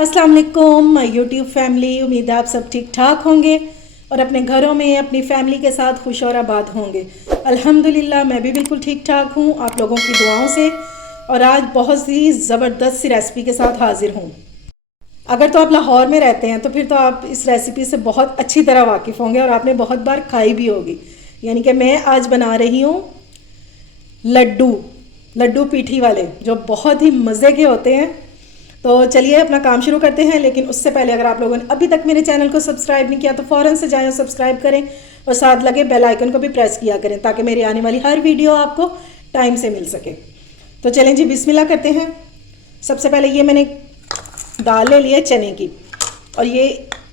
अस्सलाम वालेकुम my YouTube family. उम्मीद है आप सब ठीक ठाक होंगे और अपने घरों में अपनी फैमिली के साथ खुश और आबाद होंगे। अल्हम्दुलिल्लाह मैं भी बिल्कुल ठीक ठाक हूँ आप लोगों की दुआओं से। और आज बहुत सी ज़बरदस्त सी रेसिपी के साथ हाजिर हूँ। अगर तो आप लाहौर में रहते हैं तो फिर तो आप इस रेसिपी से बहुत अच्छी तरह वाकिफ़ होंगे और आपने बहुत बार खाई भी होगी। यानी कि मैं आज बना रही हूँ लड्डू लड्डू पीठी वाले, जो बहुत ही मज़े के होते हैं। तो चलिए अपना काम शुरू करते हैं, लेकिन उससे पहले अगर आप लोगों ने अभी तक मेरे चैनल को सब्सक्राइब नहीं किया तो फ़ौरन से जाएं और सब्सक्राइब करें और साथ लगे बेल आइकन को भी प्रेस किया करें ताकि मेरी आने वाली हर वीडियो आपको टाइम से मिल सके। तो चलें जी, बिस्मिल्लाह करते हैं। सबसे पहले ये मैंने दाल ले ली है चने की, और ये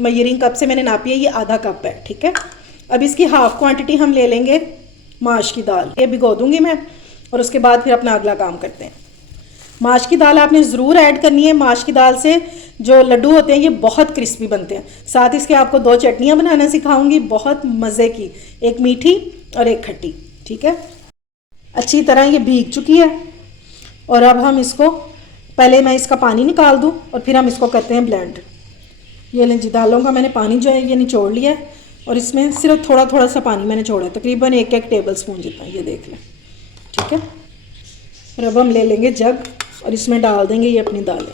मेजरिंग कप से मैंने नापी है, ये आधा कप है, ठीक है। अब इसकी हाफ़ क्वांटिटी हम ले लेंगे माश की दाल, ये भिगो दूँगी मैं और उसके बाद फिर अपना अगला काम करते हैं। माश की दाल आपने ज़रूर ऐड करनी है। माश की दाल से जो लड्डू होते हैं ये बहुत क्रिस्पी बनते हैं। साथ इसके आपको दो चटनियाँ बनाना सिखाऊंगी, बहुत मज़े की, एक मीठी और एक खट्टी, ठीक है। अच्छी तरह ये भीग चुकी है और अब हम इसको, पहले मैं इसका पानी निकाल दूँ और फिर हम इसको करते हैं ब्लेंड। ये लें जी, दालों का मैंने पानी जो है ये निचोड़ लिया है और इसमें सिर्फ थोड़ा थोड़ा सा पानी मैंने छोड़ा है, तकरीबन एक टेबल स्पून जितना, ये देख लें, ठीक है। और अब हम ले लेंगे जग और इसमें डाल देंगे ये अपनी दालें।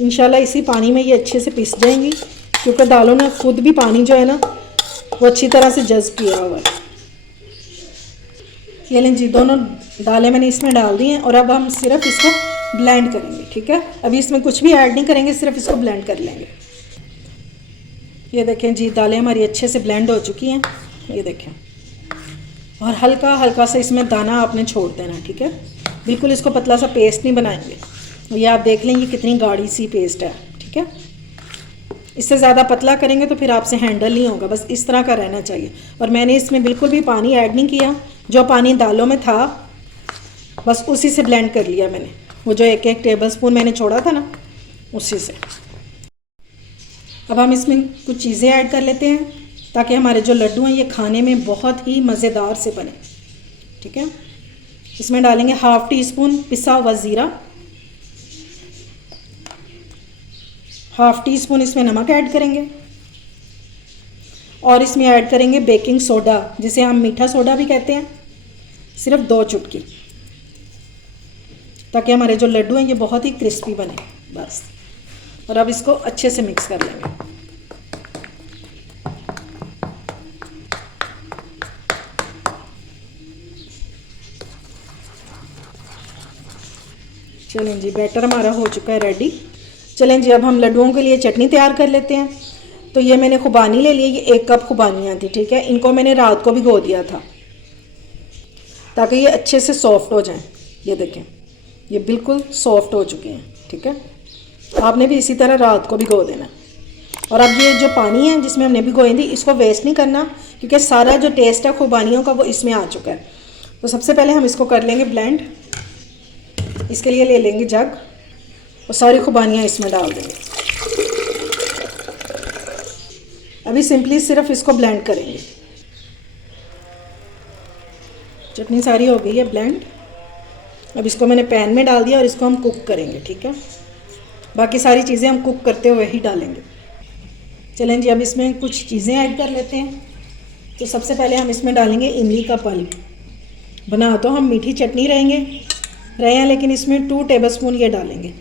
इंशाल्लाह इसी पानी में ये अच्छे से पिस जाएंगी, क्योंकि दालों ने खुद भी पानी जो है ना वो अच्छी तरह से जज़्ब किया हुआ है। ये लें जी, दोनों दालें मैंने इसमें डाल दी हैं और अब हम सिर्फ इसको ब्लेंड करेंगे, ठीक है। अभी इसमें कुछ भी ऐड नहीं करेंगे, सिर्फ इसको ब्लेंड कर लेंगे। ये देखें जी, दालें हमारी अच्छे से ब्लेंड हो चुकी हैं, ये देखें। और हल्का हल्का सा इसमें दाना आपने छोड़ देना, ठीक है। बिल्कुल इसको पतला सा पेस्ट नहीं बनाएंगे। ये आप देख लें ये कितनी गाढ़ी सी पेस्ट है, ठीक है। इससे ज़्यादा पतला करेंगे तो फिर आपसे हैंडल नहीं होगा, बस इस तरह का रहना चाहिए। और मैंने इसमें बिल्कुल भी पानी ऐड नहीं किया, जो पानी दालों में था बस उसी से ब्लेंड कर लिया मैंने, वो जो एक टेबल स्पून मैंने छोड़ा था ना उसी से। अब हम इसमें कुछ चीज़ें ऐड कर लेते हैं ताकि हमारे जो लड्डू हैं ये खाने में बहुत ही मज़ेदार से बने, ठीक है। इसमें डालेंगे हाफ़ टी स्पून पिसा हुआ ज़ीरा, हाफ़ टी स्पून इसमें नमक ऐड करेंगे और इसमें ऐड करेंगे बेकिंग सोडा, जिसे हम मीठा सोडा भी कहते हैं, सिर्फ 2 चुटकी, ताकि हमारे जो लड्डू हैं ये बहुत ही क्रिस्पी बने, बस। और अब इसको अच्छे से मिक्स कर लेंगे। चलें जी, बैटर हमारा हो चुका है रेडी। चलें जी, अब हम लड्डुओं के लिए चटनी तैयार कर लेते हैं। तो ये मैंने खुबानी ले ली, ये 1 कप खुबानियाँ थी, ठीक है। इनको मैंने रात को भिगो दिया था ताकि ये अच्छे से सॉफ्ट हो जाएं। ये देखें, ये बिल्कुल सॉफ्ट हो चुके हैं, ठीक है। आपने भी इसी तरह रात को भिगो देना। और अब ये जो पानी है जिसमें हमने भिगोई थी, इसको वेस्ट नहीं करना, क्योंकि सारा जो टेस्ट है खुबानियों का वो इसमें आ चुका है। तो सबसे पहले हम इसको कर लेंगे ब्लेंड। इसके लिए ले लेंगे जग और सारी खुबानियाँ इसमें डाल देंगे। अभी सिंपली सिर्फ इसको ब्लेंड करेंगे। चटनी सारी हो गई है ब्लेंड। अब इसको मैंने पैन में डाल दिया और इसको हम कुक करेंगे, ठीक है। बाकी सारी चीज़ें हम कुक करते हुए ही डालेंगे। चलें जी, अब इसमें कुछ चीज़ें ऐड कर लेते हैं। तो सबसे पहले हम इसमें डालेंगे इमली का पल्प। बना तो हम मीठी चटनी रहे हैं, लेकिन इसमें 2 टेबलस्पून ये डालेंगे।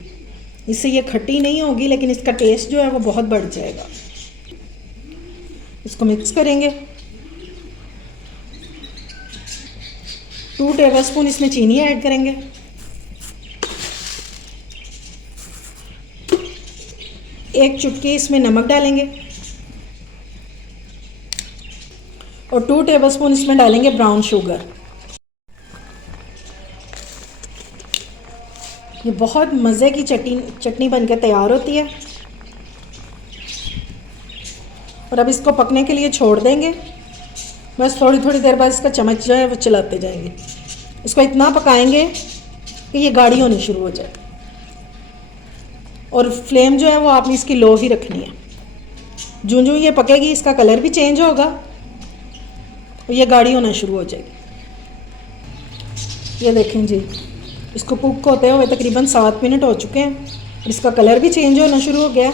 इससे ये खट्टी नहीं होगी, लेकिन इसका टेस्ट जो है वो बहुत बढ़ जाएगा। इसको मिक्स करेंगे। 2 टेबलस्पून इसमें चीनी ऐड करेंगे। एक चुटकी इसमें नमक डालेंगे और 2 टेबलस्पून इसमें डालेंगे ब्राउन शुगर। ये बहुत मज़े की चटनी बनकर तैयार होती है। और अब इसको पकने के लिए छोड़ देंगे। बस थोड़ी थोड़ी देर बाद इसका चम्मच जो है वो चलाते जाएंगे। इसको इतना पकाएंगे कि ये गाढ़ी होनी शुरू हो जाए, और फ्लेम जो है वो आपने इसकी लो ही रखनी है। जूं जूं ये पकेगी इसका कलर भी चेंज होगा और ये गाढ़ी होना शुरू हो जाएगी। ये देखें जी, इसको कुक होते हुए तकरीबन 7 मिनट हो चुके हैं और इसका कलर भी चेंज होना शुरू हो गया है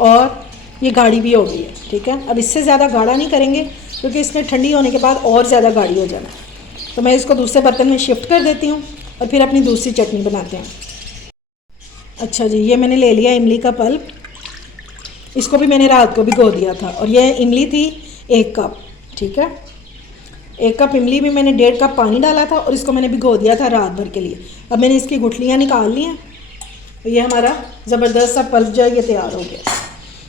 और ये गाढ़ी भी हो गई है। ठीक है, अब इससे ज़्यादा गाढ़ा नहीं करेंगे क्योंकि इसमें ठंडी होने के बाद और ज़्यादा गाढ़ी हो जाना। तो मैं इसको दूसरे बर्तन में शिफ्ट कर देती हूँ और फिर अपनी दूसरी चटनी बनाते हैं। अच्छा जी, ये मैंने ले लिया इमली का पल्प। इसको भी मैंने रात को भिगो दिया था और ये इमली थी 1 कप। ठीक है, 1 कप इमली में मैंने 1.5 कप पानी डाला था और इसको मैंने भिगो दिया था रात भर के लिए। अब मैंने इसकी गुठलियाँ निकाल ली हैं और ये हमारा ज़बरदस्त सा पल्प जो है ये तैयार हो गया।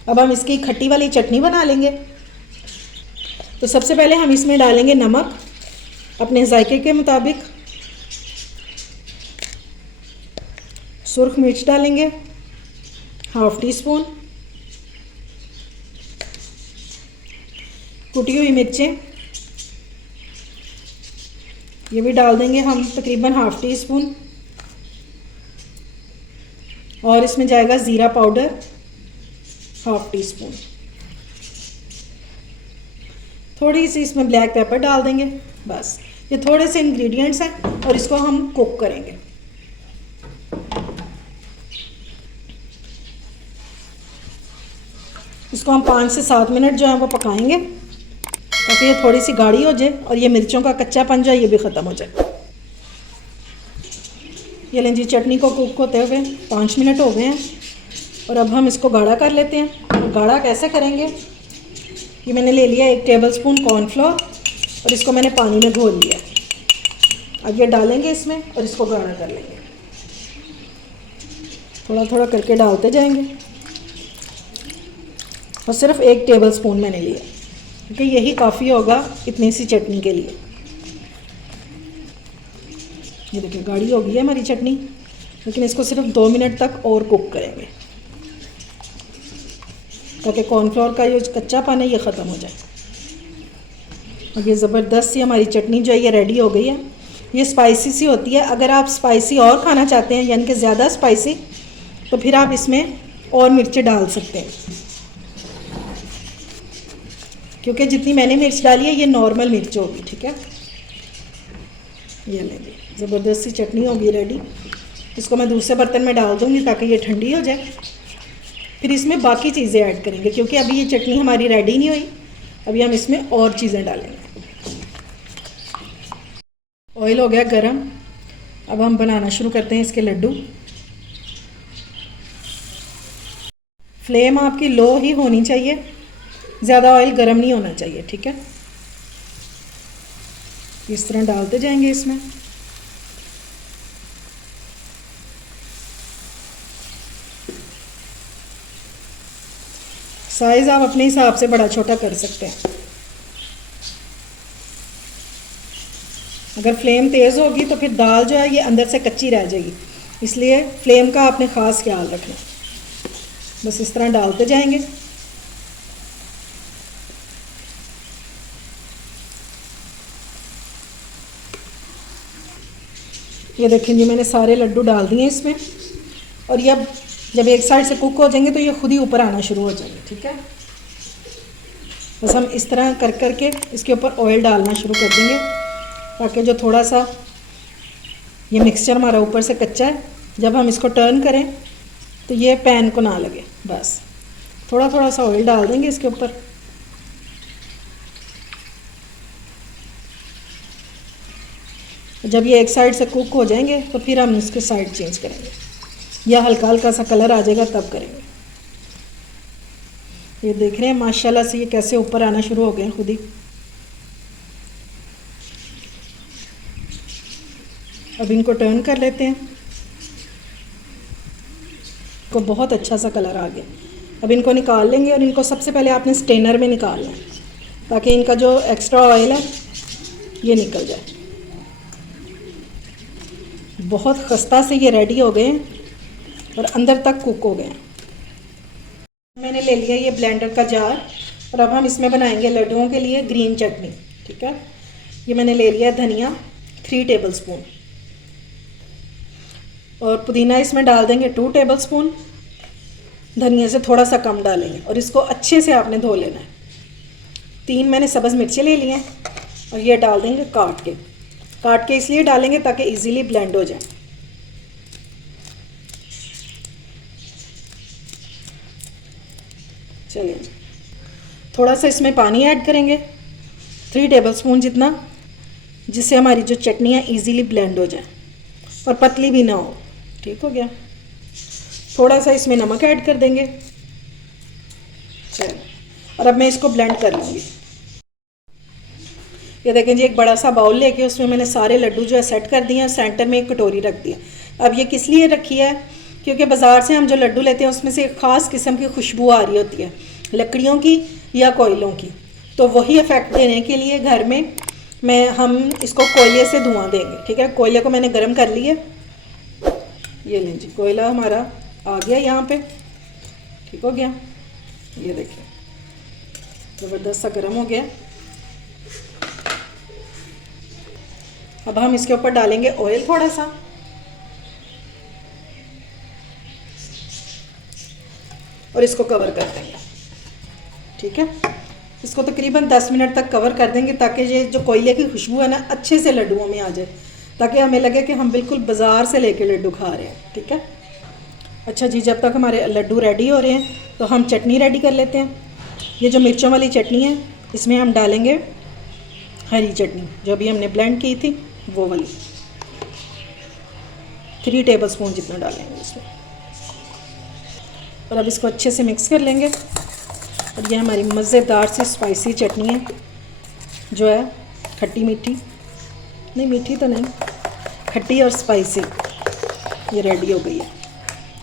अब हम इसकी खट्टी वाली चटनी बना लेंगे। तो सबसे पहले हम इसमें डालेंगे नमक अपने जायके के मुताबिक, सुर्ख मिर्च डालेंगे 1/2 टीस्पून, कुटी हुई मिर्चें ये भी डाल देंगे हम तकरीबन 1/2 टीस्पून, और इसमें जाएगा ज़ीरा पाउडर 1/2 टीस्पून। थोड़ी सी इसमें ब्लैक पेपर डाल देंगे। बस ये थोड़े से इंग्रेडिएंट्स हैं और इसको हम कुक करेंगे। इसको हम 5 से 7 मिनट जो है वो पकाएंगे ताकि ये थोड़ी सी गाढ़ी हो जाए और ये मिर्चों का कच्चापन जो है ये भी ख़त्म हो जाए। ये लें जी, चटनी को कुक होते हुए 5 मिनट हो गए हैं और अब हम इसको गाढ़ा कर लेते हैं। और गाढ़ा कैसे करेंगे, ये मैंने ले लिया 1 टेबलस्पून कॉर्नफ्लोर और इसको मैंने पानी में घोल लिया। अब ये डालेंगे इसमें और इसको गाढ़ा कर लेंगे। थोड़ा थोड़ा करके डालते जाएंगे और सिर्फ 1 टेबलस्पून मैंने लिया क्योंकि यही काफ़ी होगा इतनी सी चटनी के लिए। ये देखिए गाढ़ी हो गई है हमारी चटनी, लेकिन इसको सिर्फ 2 मिनट तक और कुक करेंगे ताकि कॉर्नफ्लोर का ये कच्चापन है ये ख़त्म हो जाए। और ये ज़बरदस्त सी हमारी चटनी जो है ये रेडी हो गई है। ये स्पाइसी सी होती है। अगर आप स्पाइसी और खाना चाहते हैं यानी कि ज़्यादा स्पाइसी, तो फिर आप इसमें और मिर्चें डाल सकते हैं, क्योंकि जितनी मैंने मिर्च डाली है ये नॉर्मल मिर्च होगी। ठीक है, ये लेंगे ज़बरदस्त सी चटनी होगी रेडी। इसको मैं दूसरे बर्तन में डाल दूँगी ताकि ये ठंडी हो जाए। फिर इसमें बाकी चीज़ें ऐड करेंगे क्योंकि अभी ये चटनी हमारी रेडी नहीं हुई। अभी हम इसमें और चीज़ें डालेंगे। ऑयल हो गया गरम। अब हम बनाना शुरू करते हैं इसके लड्डू। फ्लेम आपकी लो ही होनी चाहिए, ज़्यादा ऑयल गरम नहीं होना चाहिए। ठीक है, इस तरह डालते जाएंगे इसमें। साइज़ आप अपने हिसाब से बड़ा छोटा कर सकते हैं। अगर फ्लेम तेज़ होगी तो फिर दाल जो है ये अंदर से कच्ची रह जाएगी, इसलिए फ्लेम का आपने ख़ास ख्याल रखना। बस इस तरह डालते जाएंगे। ये देखें जी, मैंने सारे लड्डू डाल दिए इसमें और ये अब जब एक साइड से कुक हो जाएंगे तो ये खुद ही ऊपर आना शुरू हो जाएंगे। ठीक है, बस हम इस तरह कर करके इसके ऊपर ऑयल डालना शुरू कर देंगे ताकि जो थोड़ा सा ये मिक्सचर हमारा ऊपर से कच्चा है, जब हम इसको टर्न करें तो ये पैन को ना लगे। बस थोड़ा थोड़ा सा ऑयल डाल देंगे इसके ऊपर। जब ये एक साइड से कुक हो जाएंगे तो फिर हम इसके साइड चेंज करेंगे, या हल्का हल्का सा कलर आ जाएगा तब करेंगे। ये देख रहे हैं माशाल्लाह से ये कैसे ऊपर आना शुरू हो गए हैं खुद ही। अब इनको टर्न कर लेते हैं। को बहुत अच्छा सा कलर आ गया। अब इनको निकाल लेंगे और इनको सबसे पहले आपने स्टेनर में निकालना है ताकि इनका जो एक्स्ट्रा ऑयल है ये निकल जाए। बहुत खस्ता से ये रेडी हो गए हैं और अंदर तक कुक हो गए हैं। मैंने ले लिया ये ब्लेंडर का जार और अब हम इसमें बनाएंगे लड्डुओं के लिए ग्रीन चटनी। ठीक है, ये मैंने ले लिया धनिया 3 टेबलस्पून और पुदीना इसमें डाल देंगे 2 टेबलस्पून। धनिया से थोड़ा सा कम डालेंगे और इसको अच्छे से आपने धो लेना है। 3 मैंने सब्ज़ मिर्चें ले लिए हैं और ये डाल देंगे काट के इसलिए डालेंगे ताकि इजीली ब्लेंड हो जाए। चलिए थोड़ा सा इसमें पानी ऐड करेंगे 3 टेबलस्पून जितना, जिससे हमारी जो चटनी है इजीली ब्लेंड हो जाए और पतली भी ना हो। ठीक हो गया। थोड़ा सा इसमें नमक ऐड कर देंगे। चलिए और अब मैं इसको ब्लेंड कर लूँगी। ये देखें जी, एक बड़ा सा बाउल लेके उसमें मैंने सारे लड्डू जो है सेट कर दिए हैं। सेंटर में एक कटोरी रख दिया। अब ये किस लिए रखी है, क्योंकि बाज़ार से हम जो लड्डू लेते हैं उसमें से एक ख़ास किस्म की खुशबू आ रही होती है, लकड़ियों की या कोयलों की। तो वही इफ़ेक्ट देने के लिए घर में हम इसको कोयले से धुआं देंगे। ठीक है, कोयले को मैंने गर्म कर लिया। ये लें जी, कोयला हमारा आ गया यहाँ पे। ठीक हो गया। ये देखिए ज़बरदस्त सा गर्म हो गया। अब हम इसके ऊपर डालेंगे ऑयल थोड़ा सा, और इसको कवर कर देंगे। ठीक है, इसको तकरीबन 10 मिनट तक कवर कर देंगे ताकि ये जो कोयले की खुशबू है ना अच्छे से लड्डुओं में आ जाए, ताकि हमें लगे कि हम बिल्कुल बाज़ार से लेके लड्डू खा रहे हैं। ठीक है। अच्छा जी, जब तक हमारे लड्डू रेडी हो रहे हैं तो हम चटनी रेडी कर लेते हैं। ये जो मिर्चों वाली चटनी है इसमें हम डालेंगे हरी चटनी, जो अभी हमने ब्लेंड की थी वो वाली। 3 टेबलस्पून जितना डालेंगे इसमें, और अब इसको अच्छे से मिक्स कर लेंगे। और ये हमारी मज़ेदार सी स्पाइसी चटनी है, जो है खट्टी मीठी, नहीं मीठी तो नहीं, खट्टी और स्पाइसी, ये रेडी हो गई है।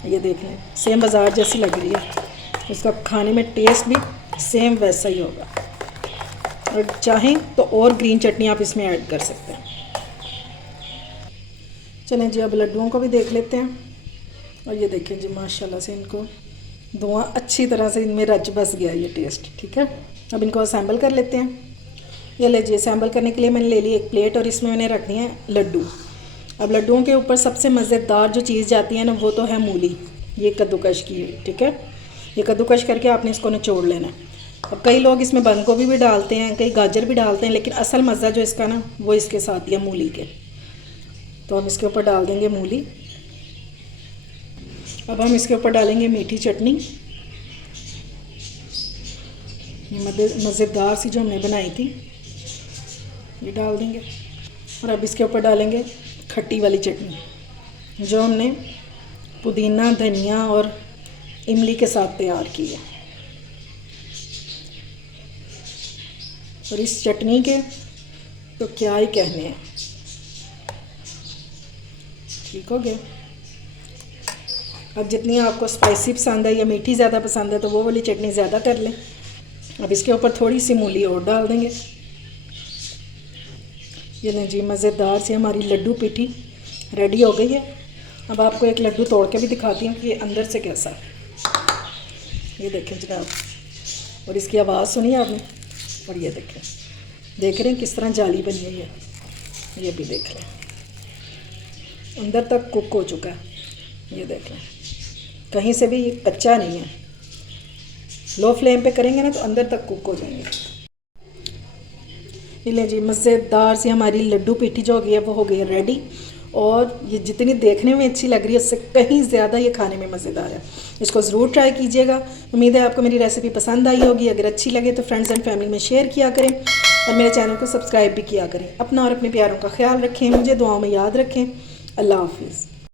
ये देख लें, सेम बाज़ार जैसी लग रही है। इसका खाने में टेस्ट भी सेम वैसा ही होगा। और चाहें तो और ग्रीन चटनी आप इसमें ऐड कर सकते हैं। चलें जी, अब लड्डुओं को भी देख लेते हैं। और ये देखें जी, माशाल्लाह से इनको धुआं अच्छी तरह से इनमें रच बस गया ये टेस्ट। ठीक है, अब इनको असेंबल कर लेते हैं। ये लीजिए, असेंबल करने के लिए मैंने ले ली एक प्लेट, और इसमें मैंने रखनी है लड्डू। अब लड्डुओं के ऊपर सबसे मज़ेदार जो चीज़ जाती है ना, वो तो है मूली। ये कद्दूकश की है। ठीक है, ये कद्दूकश करके आपने इसको निचोड़ लेना है। अब कई लोग इसमें बंद गोभी भी डालते हैं, कई गाजर भी डालते हैं, लेकिन असल मज़ा जो इसका ना वो इसके साथ ही है, मूली के। तो हम इसके ऊपर डाल देंगे मूली। अब हम इसके ऊपर डालेंगे मीठी चटनी, ये मज़ेदार सी जो हमने बनाई थी, ये डाल देंगे। और अब इसके ऊपर डालेंगे खट्टी वाली चटनी, जो हमने पुदीना, धनिया और इमली के साथ तैयार की है। और इस चटनी के तो क्या ही कहने हैं। ठीक हो गया। अब जितनी आपको स्पाइसी पसंद है या मीठी ज़्यादा पसंद है तो वो वाली चटनी ज़्यादा कर लें। अब इसके ऊपर थोड़ी सी मूली और डाल देंगे। ये लें जी, मज़ेदार सी हमारी लड्डू पीठी रेडी हो गई है। अब आपको एक लड्डू तोड़ के भी दिखाती हूँ कि ये अंदर से कैसा है। ये देखें जनाब, और इसकी आवाज़ सुनिए आपने। और ये देखें, देख रहे हैं किस तरह जाली बनी हुई है। ये भी देख लें, अंदर तक कुक हो चुका है। ये देख लें, कहीं से भी ये कच्चा नहीं है। लो फ्लेम पे करेंगे ना तो अंदर तक कुक हो जाएंगे। ये ले जी, मज़ेदार सी हमारी लड्डू पीठी जो हो गई है वो हो गई है रेडी। और ये जितनी देखने में अच्छी लग रही है उससे कहीं ज़्यादा ये खाने में मज़ेदार है। इसको ज़रूर ट्राई कीजिएगा। उम्मीद है आपको मेरी रेसिपी पसंद आई होगी। अगर अच्छी लगे तो फ्रेंड्स एंड फैमिली में शेयर किया करें, और मेरे चैनल को सब्सक्राइब भी किया करें। अपना और अपने प्यारों का ख्याल रखें, मुझे दुआओं में याद रखें। अल्लाह हाफिज़।